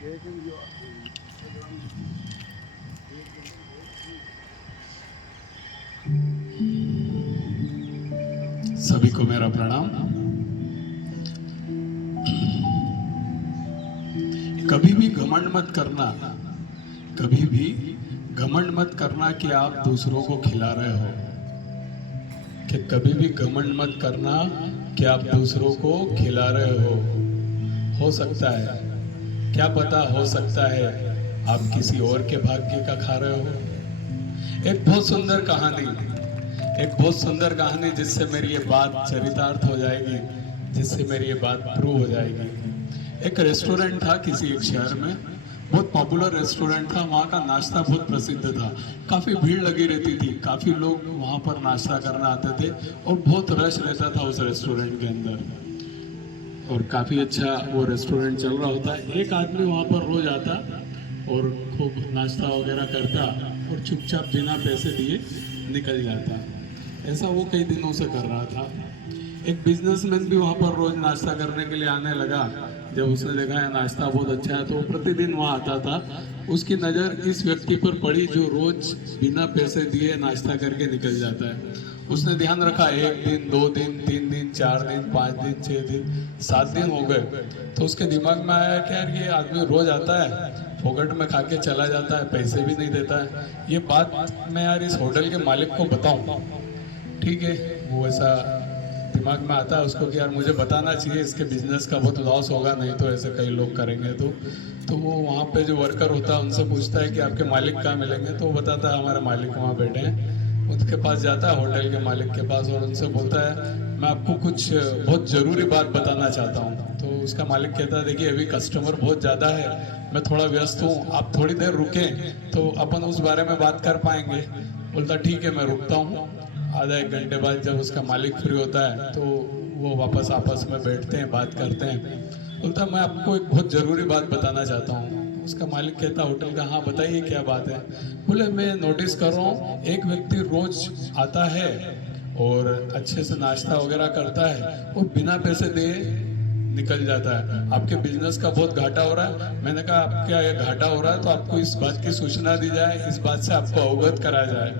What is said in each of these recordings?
सभी को मेरा प्रणाम। कभी भी घमंड मत करना, कभी भी घमंड मत करना कि आप दूसरों को खिला रहे हो, कि कभी भी घमंड मत करना कि आप दूसरों को खिला रहे हो सकता है, क्या पता, हो सकता है आप किसी और के भाग्य का खा रहे हो। एक बहुत सुंदर कहानी जिससे मेरी ये बात चरितार्थ हो जाएगी, जिससे मेरी ये बात प्रूव हो जाएगी। एक रेस्टोरेंट था किसी एक शहर में, बहुत पॉपुलर रेस्टोरेंट था। वहाँ का नाश्ता बहुत प्रसिद्ध था, काफ़ी भीड़ लगी रहती थी, काफ़ी लोग वहाँ पर नाश्ता करने आते थे और बहुत रश रहता था उस रेस्टोरेंट के अंदर, और काफ़ी अच्छा वो रेस्टोरेंट चल रहा होता। एक आदमी वहाँ पर रोज आता और खूब नाश्ता वगैरह करता और चुपचाप बिना पैसे दिए निकल जाता। ऐसा वो कई दिनों से कर रहा था। एक बिजनेसमैन भी वहाँ पर रोज नाश्ता करने के लिए आने लगा। जब उसने देखा है नाश्ता बहुत अच्छा है तो वो प्रतिदिन वहाँ आता था। उसकी नज़र इस व्यक्ति पर पड़ी जो रोज बिना पैसे दिए नाश्ता करके निकल जाता है। उसने ध्यान रखा, 1 दिन 2 दिन 3 दिन 4 दिन 5 दिन 6 दिन 7 दिन हो गए, तो उसके दिमाग में आया कि यार ये आदमी रोज आता है, फोकट में खा के चला जाता है, पैसे भी नहीं देता है, ये बात मैं यार इस होटल के मालिक को बताऊं। ठीक है, वो ऐसा दिमाग में आता है उसको कि यार मुझे बताना चाहिए, इसके बिजनेस का बहुत लॉस होगा, नहीं तो ऐसे कई लोग करेंगे। तो वो वहाँ पे जो वर्कर होता है उनसे पूछता है कि आपके मालिक कहाँ मिलेंगे, तो वो बताता है हमारे मालिक वहाँ बैठे हैं। उनके पास जाता है, होटल के मालिक के पास, और उनसे बोलता है मैं आपको कुछ बहुत ज़रूरी बात बताना चाहता हूँ। तो उसका मालिक कहता है देखिए अभी कस्टमर बहुत ज़्यादा है, मैं थोड़ा व्यस्त हूँ, आप थोड़ी देर रुकें तो अपन उस बारे में बात कर पाएंगे। बोलता ठीक है मैं रुकता हूँ। आधा 1 घंटे बाद जब उसका मालिक फ्री होता है तो वो वापस आपस में बैठते हैं, बात करते हैं। बोलता मैं आपको एक बहुत ज़रूरी बात बताना चाहता हूँ। उसका मालिक कहता होटल का, हाँ बताइए क्या बात है। बोले मैं नोटिस कर रहा हूँ एक व्यक्ति रोज आता है और अच्छे से नाश्ता वगैरह करता है और बिना पैसे दे निकल जाता है, आपके बिजनेस का बहुत घाटा हो रहा है। मैंने कहा आप क्या ये घाटा हो रहा है तो आपको इस बात की सूचना दी जाए, इस बात से आपको अवगत कराया जाए।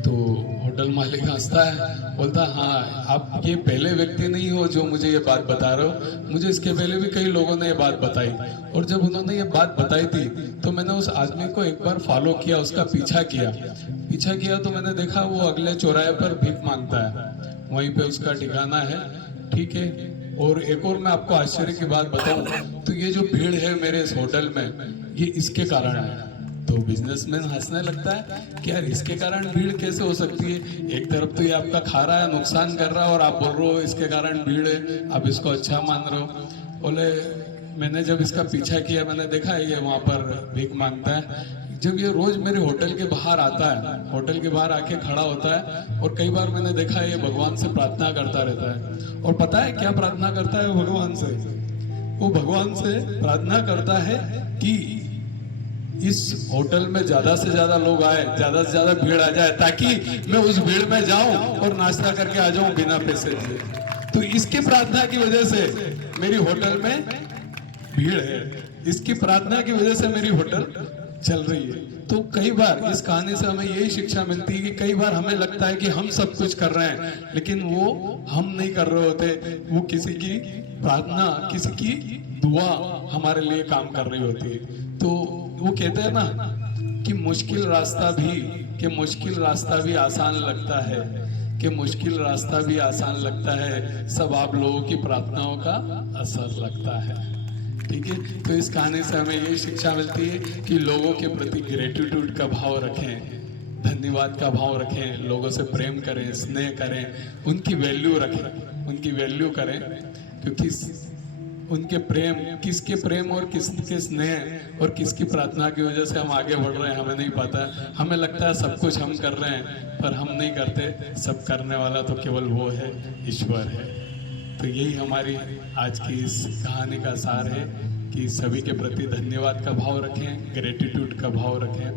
तो होटल मालिक हंसता है, बोलता हाँ आप ये पहले व्यक्ति नहीं हो जो मुझे ये बात बता रहे हो, मुझे इसके पहले भी कई लोगों ने ये बात बताई, और जब उन्होंने ये बात बताई थी तो मैंने उस आदमी को एक बार फॉलो किया, उसका पीछा किया तो मैंने देखा वो अगले चौराहे पर भीख मांगता है, वहीं पे उसका ठिकाना है। ठीक है, और एक और मैं आपको आश्चर्य की बात बताऊं तो ये जो भीड़ है मेरे इस होटल में, ये इसके कारण है। तो बिजनेसमैन हंसने लगता है कि यार इसके कारण भीड़ कैसे हो सकती है, एक तरफ तो ये आपका खा रहा है, नुकसान कर रहा है, और आप बोल रहे हो इसके कारण भीड़ है, आप इसको अच्छा मान रहे हो। बोले मैंने जब इसका पीछा किया मैंने देखा है ये वहाँ पर भीख मांगता है। जब ये रोज मेरे होटल के बाहर आता है, होटल के बाहर आके खड़ा होता है, और कई बार मैंने देखा है ये भगवान से प्रार्थना करता रहता है। और पता है क्या प्रार्थना करता है वो भगवान से? वो भगवान से प्रार्थना करता है कि इस होटल में ज्यादा से ज्यादा लोग आए, ज्यादा से ज्यादा भीड़ आ जाए, ताकि मैं उस भीड़ में जाऊं और नाश्ता करके आ जाऊं बिना पैसे दिए। तो इसकी प्रार्थना की वजह से मेरी होटल में भीड़ है, इसकी प्रार्थना की वजह से मेरी होटल चल रही है। तो कई बार इस कहानी से हमें यही शिक्षा मिलती है कि कई बार हमें लगता है कि हम सब कुछ कर रहे हैं, लेकिन वो हम नहीं कर रहे होते, वो किसी की प्रार्थना, किसी की दुआ हमारे लिए काम कर रही होती है। तो वो कहते हैं ना कि मुश्किल रास्ता भी आसान लगता है, कि मुश्किल रास्ता भी आसान लगता है, सब आप लोगों की प्रार्थनाओं का असर लगता है। ठीक है, तो इस कहानी से हमें यही शिक्षा मिलती है कि लोगों के प्रति ग्रेटिट्यूड का भाव रखें, धन्यवाद का भाव रखें, लोगों से प्रेम करें, स्नेह करें, उनकी वैल्यू रखें, उनकी वैल्यू करें, क्योंकि उनके प्रेम, किसके प्रेम और किसके स्नेह और किसकी प्रार्थना की वजह से हम आगे बढ़ रहे हैं हमें नहीं पता। हमें लगता है सब कुछ हम कर रहे हैं, पर हम नहीं करते, सब करने वाला तो केवल वो है, ईश्वर है। तो यही हमारी आज की इस कहानी का सार है कि सभी के प्रति धन्यवाद का भाव रखें, ग्रेटिट्यूड का भाव रखें।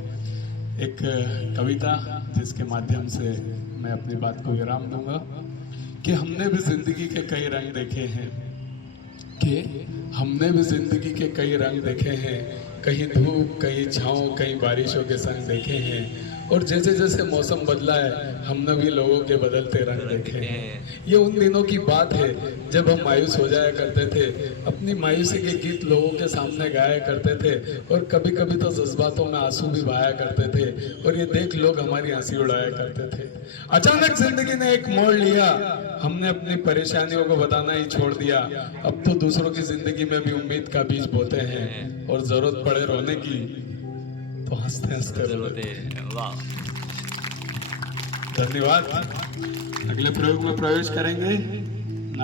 एक कविता जिसके माध्यम से मैं अपनी बात को विराम दूंगा कि हमने भी जिंदगी के कई रंग देखे हैं, कि हमने भी जिंदगी के कई रंग देखे हैं, कहीं धूप, कहीं छाँव, कहीं बारिशों के संग देखे हैं, और जैसे जैसे मौसम बदला है हमने भी लोगों के बदलते रंग देखे हैं। ये उन दिनों की बात है जब हम मायूस हो जाया करते थे, अपनी मायूसी के गीत लोगों के सामने गाया करते थे, और कभी कभी तो जज्बातों में आंसू भी बहाया करते थे, और ये देख लोग हमारी हंसी उड़ाया करते थे। अचानक जिंदगी ने एक मोड़ लिया, हमने अपनी परेशानियों को बताना ही छोड़ दिया। अब तो दूसरों की जिंदगी में भी उम्मीद का बीज बोते हैं, और जरूरत पड़े रोने की तो हंसते हंसते रोते। वाह, धन्यवाद। अगले प्रयोग में प्रवेश करेंगे